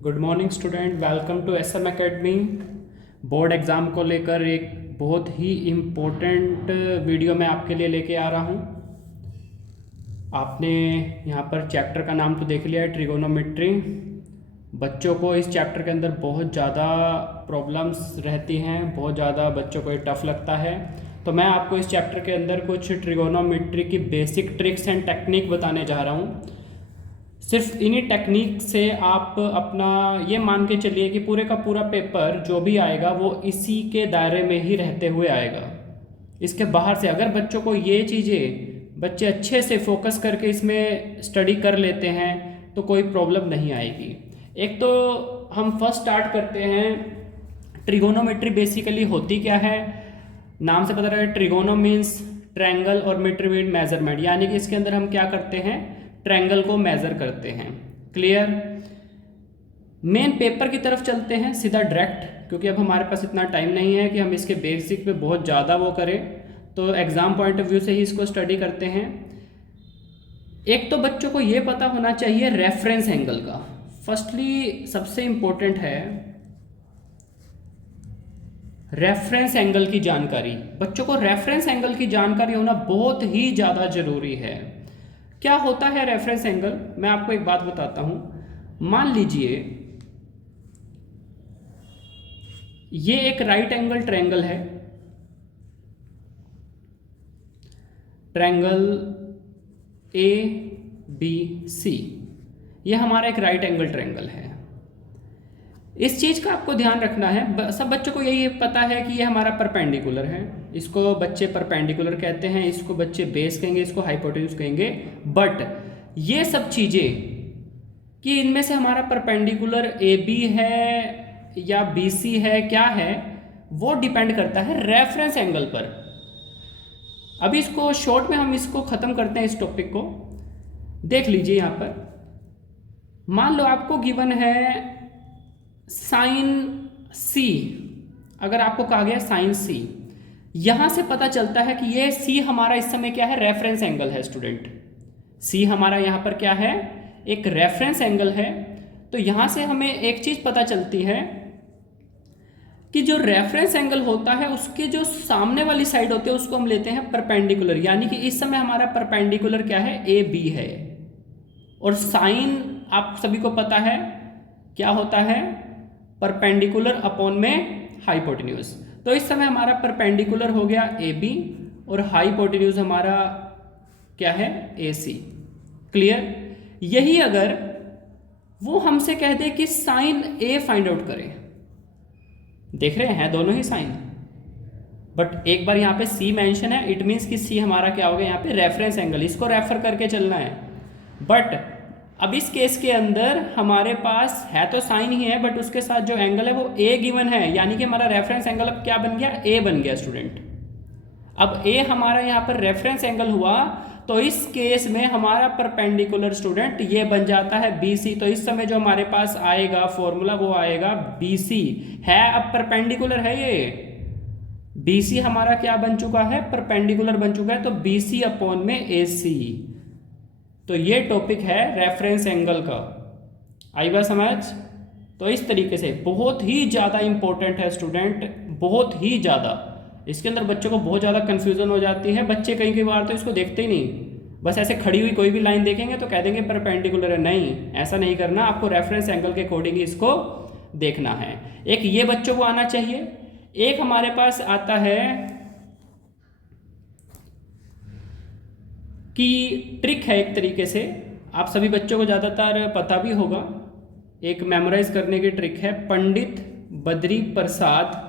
Good morning student, welcome to S M academy. Board exam को लेकर एक बहुत ही इम्पोर्टेंट वीडियो मैं आपके लिए लेके आ रहा हूँ। आपने यहाँ पर चैप्टर का नाम तो देख लिया है, ट्रिगोनोमेट्री। बच्चों को इस चैप्टर के अंदर बहुत ज़्यादा प्रॉब्लम्स रहती हैं, बहुत ज़्यादा बच्चों को ये टफ लगता है। तो मैं आपको इस चैप्टर के अंदर कुछ ट्रिगोनोमेट्री की बेसिक ट्रिक्स एंड टेक्निक बताने जा रहा हूँ। सिर्फ इन्हीं टेक्निक से आप अपना ये मान के चलिए कि पूरे का पूरा पेपर जो भी आएगा वो इसी के दायरे में ही रहते हुए आएगा। इसके बाहर से अगर बच्चों को ये चीज़ें बच्चे अच्छे से फोकस करके इसमें स्टडी कर लेते हैं तो कोई प्रॉब्लम नहीं आएगी। एक तो हम फर्स्ट स्टार्ट करते हैं। ट्रिगोनोमेट्री बेसिकली होती क्या है, नाम से पता लगा। ट्रिगोनो मीन्स ट्रायंगल और मेट्री मीन मेजरमेंट, यानी कि इसके अंदर हम क्या करते हैं, ट्रायंगल को मेजर करते हैं। क्लियर। मेन पेपर की तरफ चलते हैं सीधा डायरेक्ट, क्योंकि अब हमारे पास इतना टाइम नहीं है कि हम इसके बेसिक पे बहुत ज़्यादा वो करें, तो एग्ज़ाम पॉइंट ऑफ व्यू से ही इसको स्टडी करते हैं। एक तो बच्चों को ये पता होना चाहिए रेफरेंस एंगल का। फर्स्टली सबसे इम्पोर्टेंट है रेफरेंस एंगल की जानकारी। बच्चों को रेफरेंस एंगल की जानकारी होना बहुत ही ज़्यादा ज़रूरी है। क्या होता है रेफरेंस एंगल, मैं आपको एक बात बताता हूं। मान लीजिए ये एक राइट एंगल ट्रायंगल है, ट्रायंगल ए बी सी। ये हमारा एक राइट एंगल ट्रायंगल है। इस चीज़ का आपको ध्यान रखना है। सब बच्चों को यही पता है कि ये हमारा परपेंडिकुलर है, इसको बच्चे परपेंडिकुलर कहते हैं, इसको बच्चे बेस कहेंगे, इसको हाइपोटेन्यूज कहेंगे। बट ये सब चीज़ें कि इनमें से हमारा परपेंडिकुलर ए बी है या बी सी है, क्या है, वो डिपेंड करता है रेफरेंस एंगल पर। अभी इसको शॉर्ट में हम इसको ख़त्म करते हैं, इस टॉपिक को देख लीजिए। यहाँ पर मान लो आपको गिवन है साइन सी। अगर आपको कहा गया साइन सी, यहां से पता चलता है कि ये सी हमारा इस समय क्या है, रेफरेंस एंगल है। स्टूडेंट, सी हमारा यहां पर क्या है, एक रेफरेंस एंगल है। तो यहां से हमें एक चीज पता चलती है कि जो रेफरेंस एंगल होता है उसके जो सामने वाली साइड होती है उसको हम लेते हैं परपेंडिकुलर। यानी कि इस समय हमारा परपेंडिकुलर क्या है, ए बी है। और साइन आप सभी को पता है क्या होता है, परपेंडिकुलर अपॉन में हाइपोटेन्यूज। तो इस समय हमारा परपेंडिकुलर हो गया ए बी और हाइपोटेन्यूज हमारा क्या है, ए सी। क्लियर। यही अगर वो हमसे कह दे कि साइन ए फाइंड आउट करें, देख रहे हैं दोनों ही साइन, बट एक बार यहाँ पे सी मेंशन है, इट मीन्स कि सी हमारा क्या हो गया यहाँ पे रेफरेंस एंगल, इसको रेफर करके चलना है। बट अब इस केस के अंदर हमारे पास है तो साइन ही है, बट उसके साथ जो एंगल है वो ए गिवन है, यानी कि हमारा रेफरेंस एंगल अब क्या बन गया, ए बन गया। स्टूडेंट, अब ए हमारा यहाँ पर रेफरेंस एंगल हुआ, तो इस केस में हमारा परपेंडिकुलर स्टूडेंट ये बन जाता है बी सी। तो इस समय जो हमारे पास आएगा फॉर्मूला वो आएगा बी सी है, अब परपेंडिकुलर है ये, बी सी हमारा क्या बन चुका है, परपेंडिकुलर बन चुका है, तो बी सी अपॉन में ए सी। तो ये टॉपिक है रेफरेंस एंगल का। आई बात समझ। तो इस तरीके से बहुत ही ज़्यादा इंपॉर्टेंट है स्टूडेंट, बहुत ही ज़्यादा। इसके अंदर बच्चों को बहुत ज़्यादा कन्फ्यूज़न हो जाती है। बच्चे कई कई बार तो इसको देखते ही नहीं, बस ऐसे खड़ी हुई कोई भी लाइन देखेंगे तो कह देंगे परपेंडिकुलर है। नहीं, ऐसा नहीं करना, आपको रेफरेंस एंगल के अकॉर्डिंग ही इसको देखना है। एक ये बच्चों को आना चाहिए। एक हमारे पास आता है कि ट्रिक है, एक तरीके से आप सभी बच्चों को ज़्यादातर पता भी होगा, एक मेमोराइज करने की ट्रिक है। पंडित बद्री प्रसाद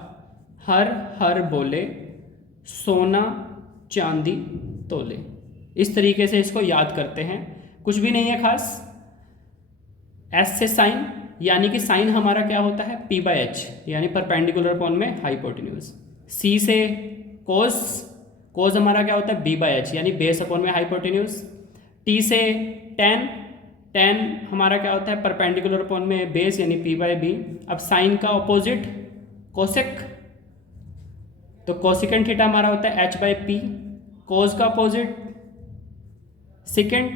हर हर बोले, सोना चांदी तोले। इस तरीके से इसको याद करते हैं, कुछ भी नहीं है खास। एस से साइन, यानी कि साइन हमारा क्या होता है, पी बाय एच, यानी परपेंडिकुलर अपॉन में हाइपोटेन्यूज। सी से कोस, कोस हमारा क्या होता है, बी बाय एच, यानी बेस अपॉन में हाइपोटेन्यूज। टी से टेन, टेन हमारा क्या होता है, परपेंडिकुलर अपॉन में बेस, यानी पी बाय बी। अब साइन का ऑपोजिट कोसेक, तो कोसिकेंट थीटा हमारा होता है एच बाय पी। कोस का अपोजिट सेकेंड,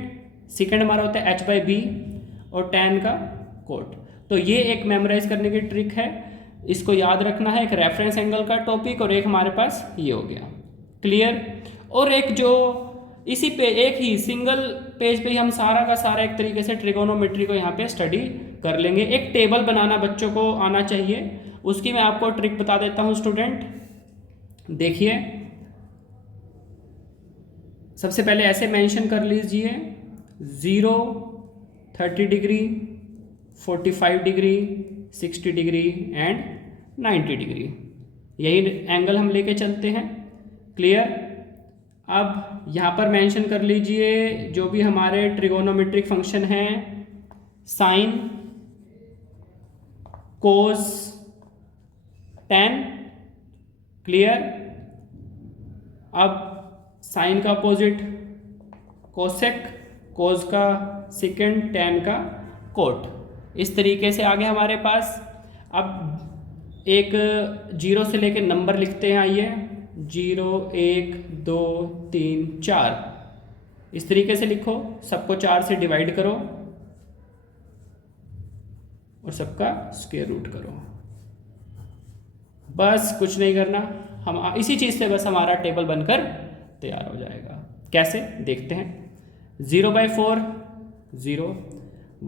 सेकेंड हमारा होता है एच बाय बी। और tan का कोट। तो ये एक मेमोराइज करने की ट्रिक है, इसको याद रखना है। एक रेफरेंस एंगल का टॉपिक और एक हमारे पास ये हो गया। क्लियर। और एक जो इसी पे एक ही सिंगल पेज पे ही हम सारा का सारा एक तरीके से ट्रिगोनोमेट्री को यहाँ पे स्टडी कर लेंगे। एक टेबल बनाना बच्चों को आना चाहिए, उसकी मैं आपको ट्रिक बता देता हूँ स्टूडेंट। देखिए, सबसे पहले ऐसे मेंशन कर लीजिए 0, 30 degree, 45 degree, 60 degree and 90 degree, यही एंगल हम लेके चलते हैं। क्लियर। अब यहाँ पर मेंशन कर लीजिए जो भी हमारे ट्रिगोनोमेट्रिक फंक्शन हैं, साइन, कोस, टेन। क्लियर। अब साइन का अपोजिट कोसेक, कोस का सेकेंड, टेन का कोट। इस तरीके से आगे हमारे पास अब एक 0 से लेकर नंबर लिखते हैं। आइए 0, 1, 2, 3, 4, इस तरीके से लिखो। सबको 4 से डिवाइड करो और सबका स्क्वायर रूट करो। बस कुछ नहीं करना, हम इसी चीज़ से बस हमारा टेबल बनकर तैयार हो जाएगा। कैसे देखते हैं। 0/4 0,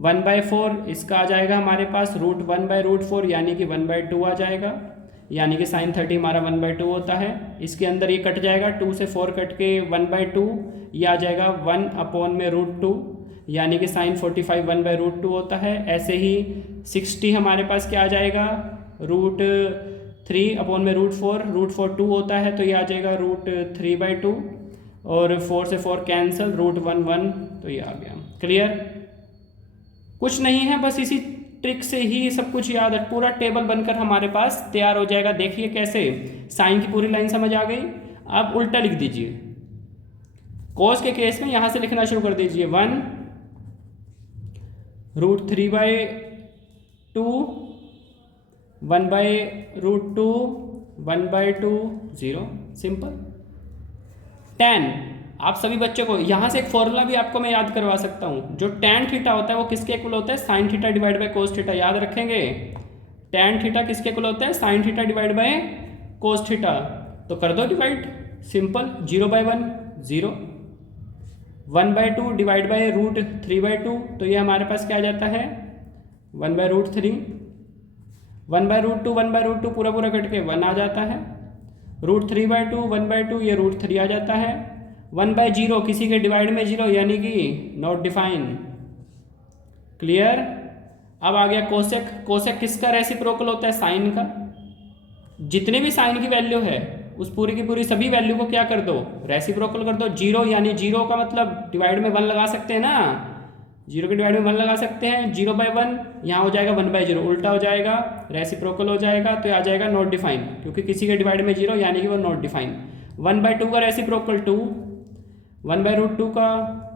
1/4 इसका आ जाएगा हमारे पास √1/√4 यानी कि 1/2 आ जाएगा, यानी कि sin 30 हमारा 1/2 होता है। इसके अंदर ये कट जाएगा, 2 से 4 कट के 1/2, ये आ जाएगा 1/√2 यानी कि sin 45 1/√2 होता है। ऐसे ही 60 हमारे पास क्या आ जाएगा, √3/√4, √4 2 होता है तो ये आ जाएगा √3/2 और 4 से 4 कैंसिल, √1 तो ये आ गया। क्लियर। कुछ नहीं है, बस इसी ट्रिक से ही सब कुछ याद है, पूरा टेबल बनकर हमारे पास तैयार हो जाएगा। देखिए कैसे, साइन की पूरी लाइन समझ आ गई। अब उल्टा लिख दीजिए। कोस के केस में यहां से लिखना शुरू कर दीजिए 1 √3/2, 1/√2, 1/2, 0, सिंपल। 10, आप सभी बच्चों को यहाँ से एक फॉर्मूला भी आपको मैं याद करवा सकता हूँ। जो tan थीटा होता है वो किसके इक्वल होता है, sin theta divide by cos theta. याद रखेंगे, tan थीटा किसके इक्वल होता है, sin theta divide by cos theta. तो कर दो डिवाइड, सिंपल। 0/1 0, 1/2 डिवाइड बाय √3/2 तो ये हमारे पास क्या आ जाता है 1/√3, 1/√2 1/√2 पूरा पूरा कट के 1 आ जाता है, √3/2 1/2 ये √3 आ जाता है, 1/0 किसी के डिवाइड में 0 यानी कि नॉट डिफाइन। क्लियर। अब आ गया कोसेक। कोसेक किसका रेसिप्रोकल होता है, साइन का। जितने भी साइन की वैल्यू है उस पूरी की पूरी सभी वैल्यू को क्या कर दो, रेसिप्रोकल कर दो। 0 यानी 0 का मतलब डिवाइड में 1 लगा सकते हैं ना, 0 के डिवाइड में 1 लगा सकते हैं। 0/1 यहाँ हो जाएगा 1/0, उल्टा हो जाएगा, रेसिप्रोकल हो जाएगा तो आ जाएगा नॉट डिफाइन, क्योंकि किसी के डिवाइड में 0 यानी कि वो नॉट डिफाइन। 1/2 का रेसिप्रोकल 2, 1/√2 का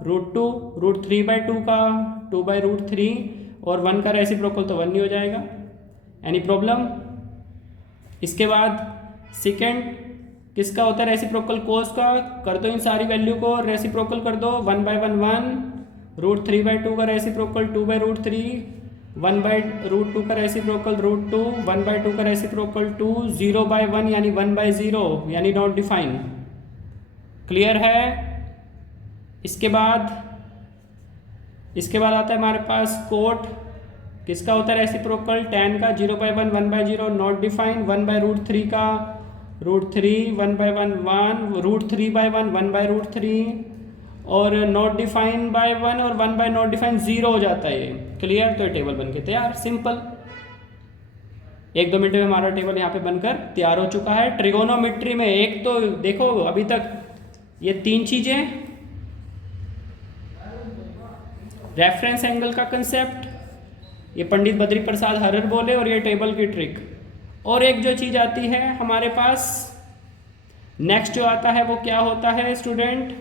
√2, √3/2 का 2/√3 और 1 का रेसिप्रोकल तो 1 ही हो जाएगा। Any problem. इसके बाद सेकेंड किसका होता है रेसिप्रोकल, कोस का। कर दो इन सारी वैल्यू को रेसिप्रोकल कर दो। 1/1 1, √3/2 का रेसिप्रोकल 2/√3, 1/√2 का रेसिप्रोकल √2, 1/2 का रेसिप्रोकल 2, 0/1 यानी 1/0 यानी नॉट डिफाइन। क्लियर है। इसके बाद आता है हमारे पास कोट। किसका होता है रेसिप्रोकल, tan का। 0/1 1/0 नॉट डिफाइन, 1/√3 का √3, 1/1 1, √3/1 1/√3 और नॉट डिफाइन बाय 1 और 1 बाय नॉट डिफाइन 0 हो जाता है ये। क्लियर। तो ये टेबल बनके तैयार, सिंपल। 1-2 मिनट में हमारा टेबल यहाँ पे बनकर तैयार हो चुका है। ट्रिगोनोमेट्री में एक तो देखो अभी तक ये 3 चीजें, रेफरेंस एंगल का कंसेप्ट, ये पंडित बद्री प्रसाद हरर बोले, और ये टेबल की ट्रिक। और एक जो चीज आती है हमारे पास नेक्स्ट जो आता है वो क्या होता है स्टूडेंट,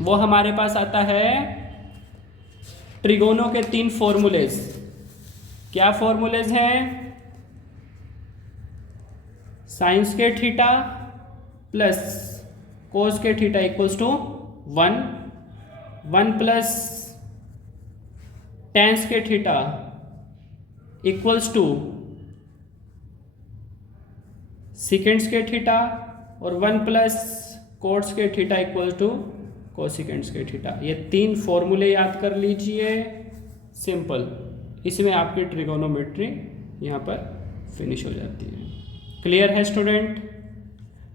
वो हमारे पास आता है ट्रिगोनों के 3 फॉर्मूलेज। क्या फॉर्मूलेज हैं, साइंस के थीटा प्लस कोस के theta equals to 1, 1 plus tan के theta equals to secant square theta और 1 plus cot square theta equal to cosecant square theta. ये 3 फॉर्मूले याद कर लीजिए, सिंपल। इसमें आपकी ट्रिगोनोमेट्री यहाँ पर फिनिश हो जाती है। क्लियर है स्टूडेंट?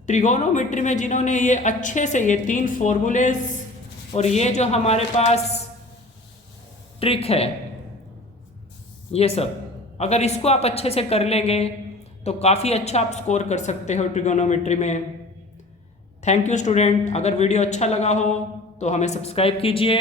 ट्रिगोनोमेट्री में जिन्होंने ये अच्छे से ये 3 फॉर्मूलेस और ये जो हमारे पास ट्रिक है, ये सब अगर इसको आप अच्छे से कर लेंगे तो काफ़ी अच्छा आप स्कोर कर सकते हो ट्रिगोनोमेट्री में। Thank you student. अगर वीडियो अच्छा लगा हो तो हमें सब्सक्राइब कीजिए।